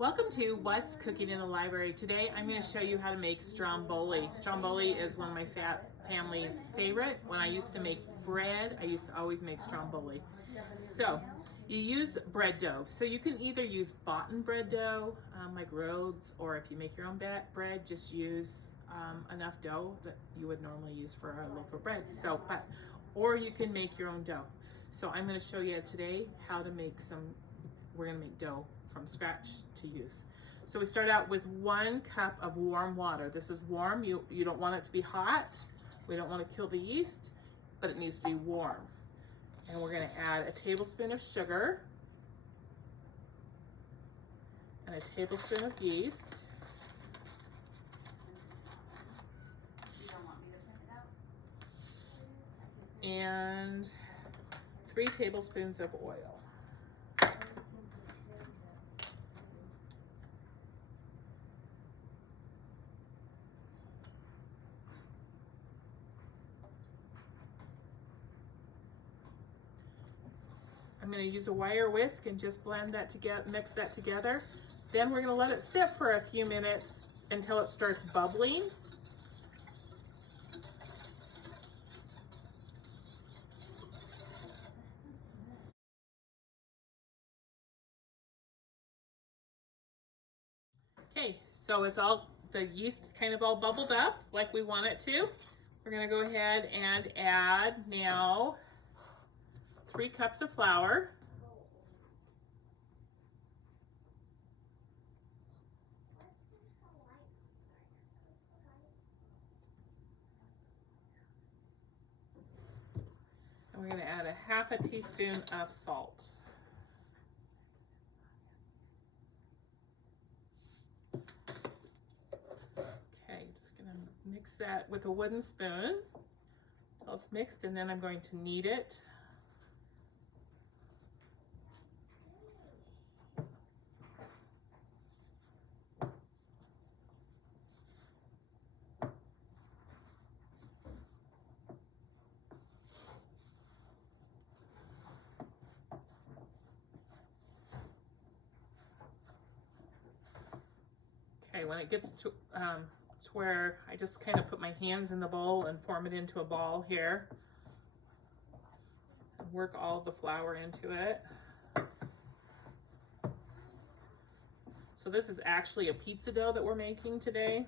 Welcome to What's Cooking in the Library. Today I'm going to show you how to make Stromboli. Stromboli is one of my family's favorite. When I used to make bread, I used to always make Stromboli. So you use bread dough. So you can either use bought-in bread dough, like Rhodes, or if you make your own bread, just use enough dough that you would normally use for a loaf of bread. Or you can make your own dough. So I'm going to show you today how to make we're going to make dough from scratch to use. So we start out with 1 cup of warm water. This is warm. You don't want it to be hot. We don't want to kill the yeast, but it needs to be warm. And we're going to add a tablespoon of sugar and a tablespoon of yeast. And 3 tablespoons of oil. I'm going to use a wire whisk and just blend that together, mix that together. Then we're going to let it sit for a few minutes until it starts bubbling. Okay, so the yeast is kind of all bubbled up like we want it to. We're going to go ahead and add now 3 cups of flour. And we're going to add a half a teaspoon of salt. Okay, just going to mix that with a wooden spoon until it's mixed, and then I'm going to knead it. Okay, when it gets to where I just kind of put my hands in the bowl and form it into a ball here, and work all the flour into it. So this is actually a pizza dough that we're making today.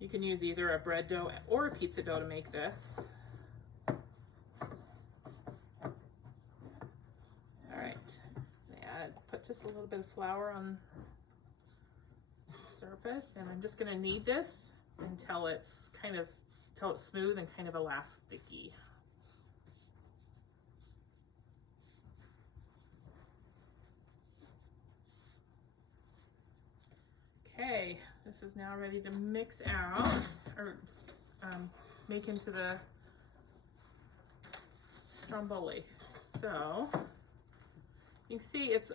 You can use either a bread dough or a pizza dough to make this. All right, put just a little bit of flour on surface, and I'm just going to knead this until it's smooth and kind of elasticy. Okay, this is now ready to mix out or make into the Stromboli. So you can see it's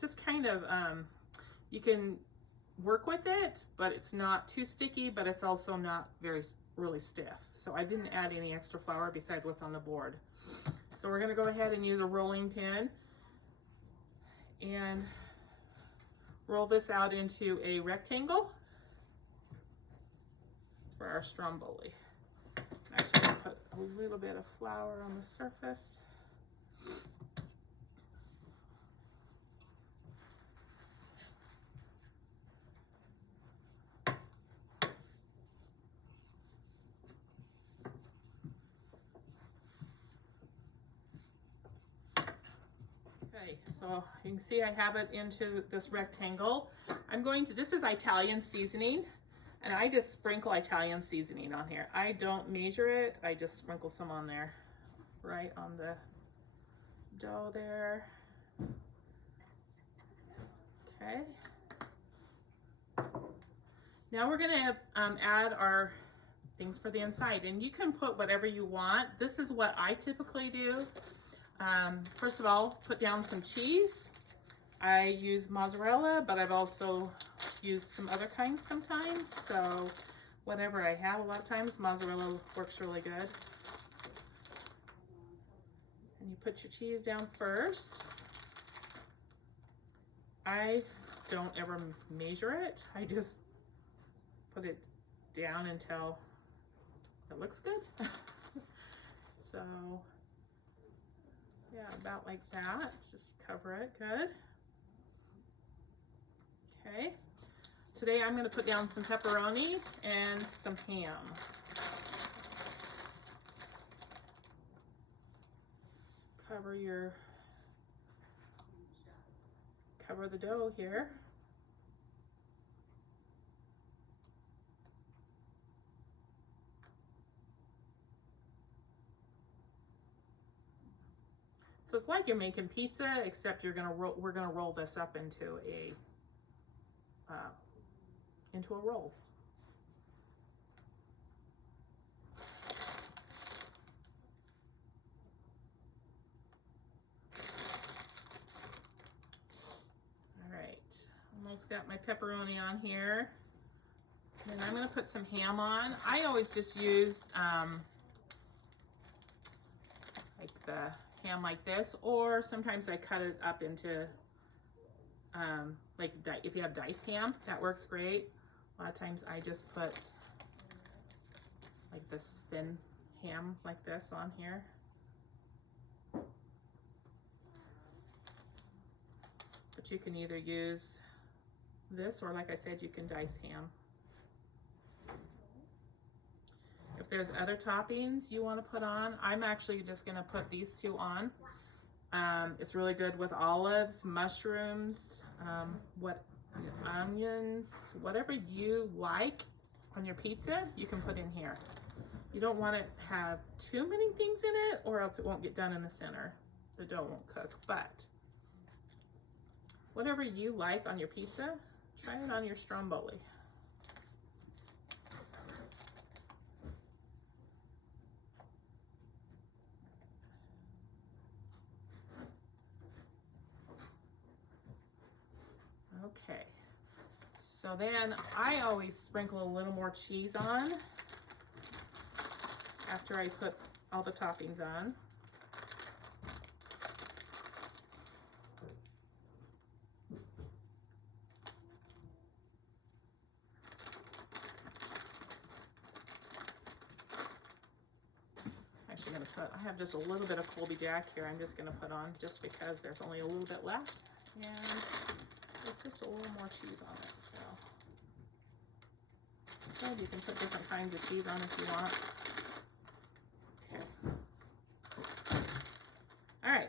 just kind of you can work with it, but it's not too sticky, but it's also not really stiff. So I didn't add any extra flour besides what's on the board. So we're going to go ahead and use a rolling pin and roll this out into a rectangle for our Stromboli. Actually, I'm going to put a little bit of flour on the surface. Okay, so you can see I have it into this rectangle. This is Italian seasoning, and I just sprinkle Italian seasoning on here. I don't measure it, I just sprinkle some on there, right on the dough there. Okay. Now we're gonna add our things for the inside, and you can put whatever you want. This is what I typically do. First of all, put down some cheese. I use mozzarella, but I've also used some other kinds sometimes. So whatever I have, a lot of times mozzarella works really good. And you put your cheese down first. I don't ever measure it. I just put it down until it looks good. So yeah, about like that. Just cover it good. Okay. Today I'm going to put down some pepperoni and some ham. Cover the dough here. So it's like you're making pizza, except we're gonna roll this up into a roll. All right, almost got my pepperoni on here. And I'm gonna put some ham on. I always just use like the ham like this, or sometimes I cut it up into like if you have diced ham, that works great. A lot of times I just put like this thin ham like this on here. But you can either use this, or like I said, you can dice ham. If there's other toppings you want to put on, I'm actually just going to put these two on. It's really good with olives, mushrooms, onions, whatever you like on your pizza, you can put in here. You don't want to have too many things in it, or else it won't get done in the center. The dough won't cook. But whatever you like on your pizza, try it on your Stromboli. Okay, so then I always sprinkle a little more cheese on after I put all the toppings on. Actually going to put, I have just a little bit of Colby Jack here. I'm just going to put on just because there's only a little bit left. And just a little more cheese on it. So you can put different kinds of cheese on if you want. Okay. All right.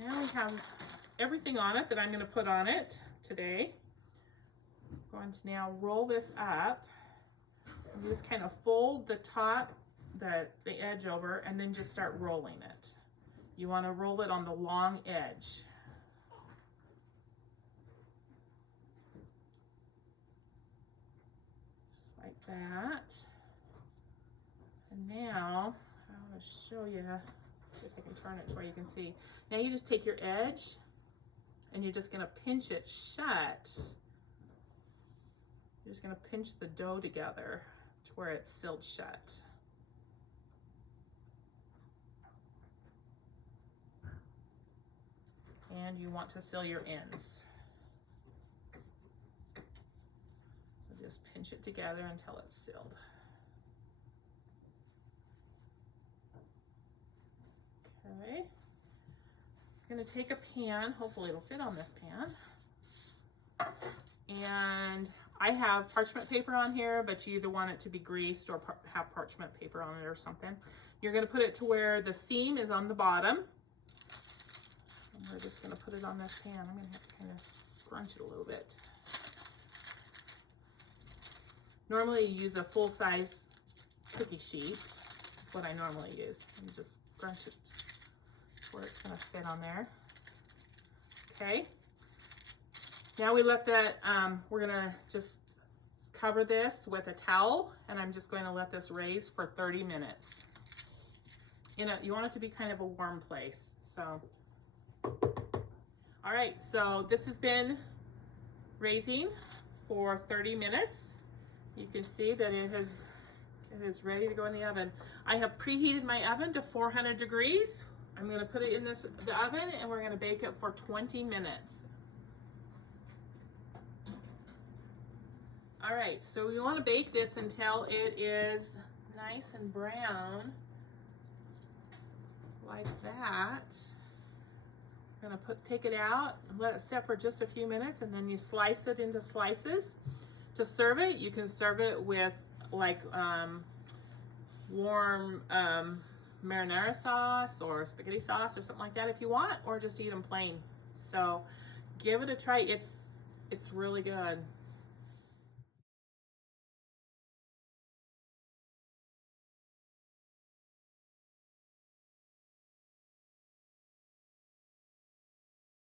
Now we have everything on it that I'm going to put on it today. I'm going to now roll this up. You just kind of fold the top, the edge over, and then just start rolling it. You want to roll it on the long edge. Like that. And now I'm going to show you, see if I can turn it to where you can see. Now you just take your edge and you're just going to pinch it shut. You're just going to pinch the dough together to where it's sealed shut. And you want to seal your ends. Just pinch it together until it's sealed. Okay. I'm going to take a pan, hopefully it'll fit on this pan. And I have parchment paper on here, but you either want it to be greased or have parchment paper on it or something. You're going to put it to where the seam is on the bottom. And we're just going to put it on this pan. I'm going to have to kind of scrunch it a little bit. Normally you use a full-size cookie sheet. That's what I normally use. And just scrunch it where it's going to fit on there. Okay. Now we let that, we're going to just cover this with a towel, and I'm just going to let this raise for 30 minutes. You know, you want it to be kind of a warm place. So, all right, so this has been raising for 30 minutes. You can see that it is ready to go in the oven. I have preheated my oven to 400 degrees. I'm going to put it in the oven, and we're going to bake it for 20 minutes. All right, so we want to bake this until it is nice and brown, like that. I'm gonna take it out and let it set for just a few minutes, and then you slice it into slices. To serve it, you can serve it with like warm marinara sauce or spaghetti sauce or something like that if you want, or just eat them plain. So give it a try. It's really good.